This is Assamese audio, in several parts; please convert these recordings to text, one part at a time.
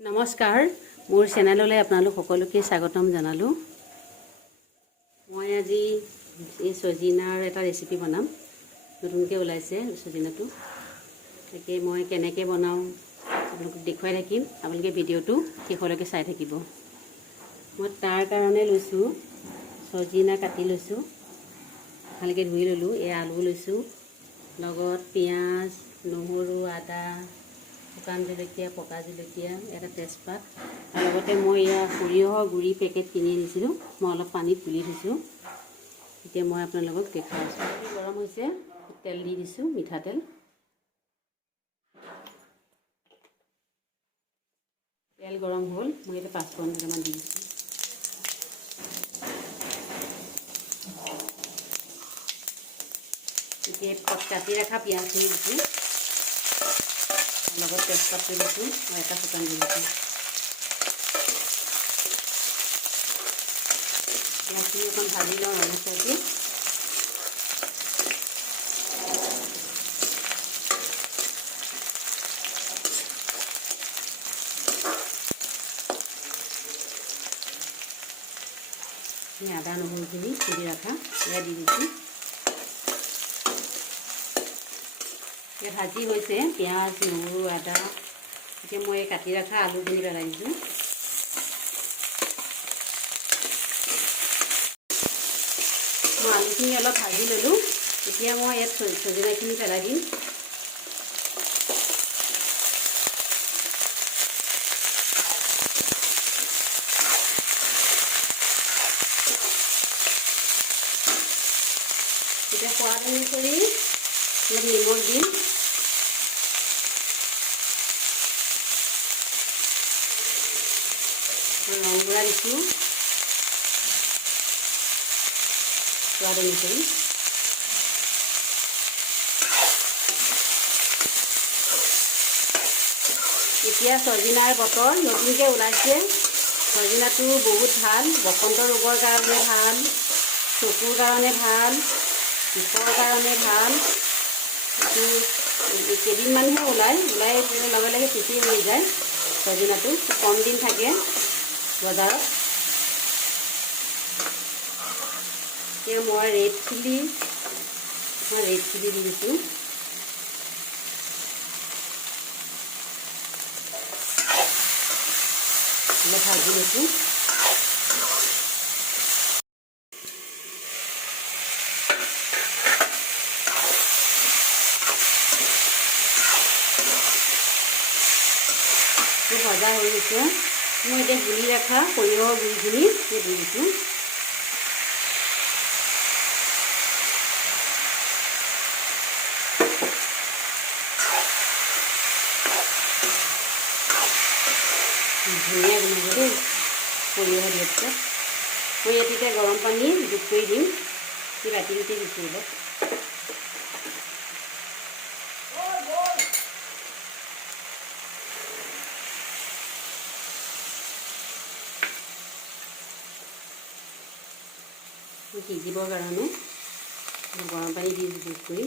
নমস্কাৰ মোৰ চেনেললৈ আপোনালোক সকলোকে স্বাগতম জনালোঁ। মই আজি এই সজিনাৰ এটা ৰেচিপি বনাম। নতুনকৈ ওলাইছে সজিনাটো, তাকে মই কেনেকৈ বনাওঁ আপোনালোকক দেখুৱাই থাকিম। আপোনালোকে ভিডিঅ'টো শেষলৈকে চাই থাকিব। মই তাৰ কাৰণে লৈছোঁ সজিনা কাটি লৈছোঁ, ভালকৈ ধুই ল'লোঁ। এই আলু লৈছোঁ, লগত পিঁয়াজ, নহৰু, আদা, শুকান জলকীয়া, পকা জলকীয়া, এটা তেজপাত, আৰু লগতে মই এয়া সৰিয়হৰ গুড়ি পেকেট কিনি আনিছিলোঁ। মই অলপ পানীত গুলি থৈছোঁ। এতিয়া মই আপোনালোকক দেখাই আছোঁ। গৰম হৈছে, তেল দি দিছোঁ, মিঠাতেল। তেল গৰম হ'ল, মই এতিয়া 5 ঘণ্টামান দি দিছোঁ। এতিয়া কাটি ৰখা পিঁয়াজখিনি দিছোঁ, লগত তেজপাতটো দিছোঁ আৰু এটা শুকান জলকীয়া। পিঁয়াজখিনি অকণ ভাজি লওঁ ৰঙচুৱাকৈ। আদা নহৰুখিনি খুন্দি ৰখা এয়া দি দিছোঁ। এতিয়া ভাজি হৈছে পিঁয়াজ, নহৰু, আদা। এতিয়া মই কাটি ৰখা আলুখিনি পেলাই দিছোঁ। মই আলুখিনি অলপ ভাজি ল'লোঁ। এতিয়া মই ইয়াত সজিনাখিনি পেলাই দিম। এতিয়া সোৱাদ অনুসৰি অলপ নিমখ দিম। ৰং গুড়া দিছোঁ সোৱাদ অনুসৰি। এতিয়া সজিনাৰ বতৰ নতুনকৈ ওলাইছে। সজিনাটো বহুত ভাল, বসন্ত ৰোগৰ কাৰণে ভাল, চকুৰ কাৰণে ভাল, বিষৰ কাৰণে ভাল। এইটো কেইদিনমানহে ওলাই লগে লগে পিচি হৈ যায়। সজিনাটো কম দিন থাকে বজাৰত। এতিয়া মই ৰেড চিলি দি দিছোঁ। অলপ ভাজি লৈছোঁ। ভজা হৈ গৈছে। মই এতিয়া গুলি ৰখা সৰিয়হৰ গুড়িখিনি দি দিছোঁ। ধুনীয়া গোন্ধাব দেই সৰিয়হ দিয়াৰ পিছত। মই ইয়াত এতিয়া গৰম পানী যোগ কৰি দিম। ৰাতিলৈকে দিছোঁ অলপ। সিজিবৰ কাৰণে গৰম পানী দি যোগ কৰি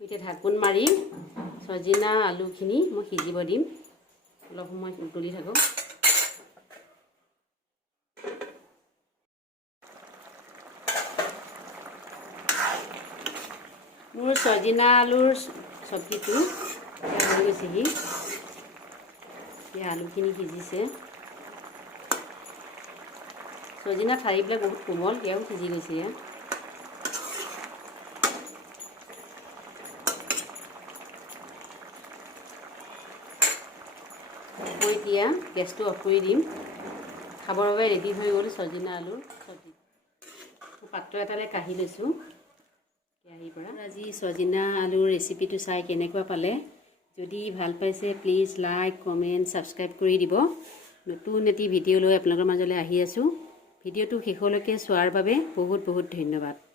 এতিয়া ঢাকোন মাৰি সজিনা আলুখিনি মই সিজিব দিম। অলপ সময় উতলি থাকক। মোৰ সজিনা আলুৰ চব্জিটো হৈ গৈছেহি। এতিয়া আলুখিনি সিজিছে। সজিনা ঠাৰিবিলাক বহুত কোমল, সেয়াও সিজি গৈছে ইয়াত। মই এতিয়া গেছটো অফ কৰি দিম। খাবৰ বাবে ৰেডি হৈ গ'ল সজিনা আলুৰ চব্জি। পাত্ৰ এটালৈ কাঢ়ি লৈছোঁ কেৰাহীৰ পৰা। আজি সজিনা আলুৰ ৰেচিপিটো চাই কেনেকুৱা পালে? যদি ভাল পাইছে প্লিজ লাইক, কমেণ্ট, ছাবস্ক্ৰাইব কৰি দিব। নতুন এটি ভিডিঅ' লৈ আপোনালোকৰ মাজলৈ আহি আছোঁ। ভিডিঅ'টো শেষলৈকে চোৱাৰ বাবে বহুত বহুত ধন্যবাদ।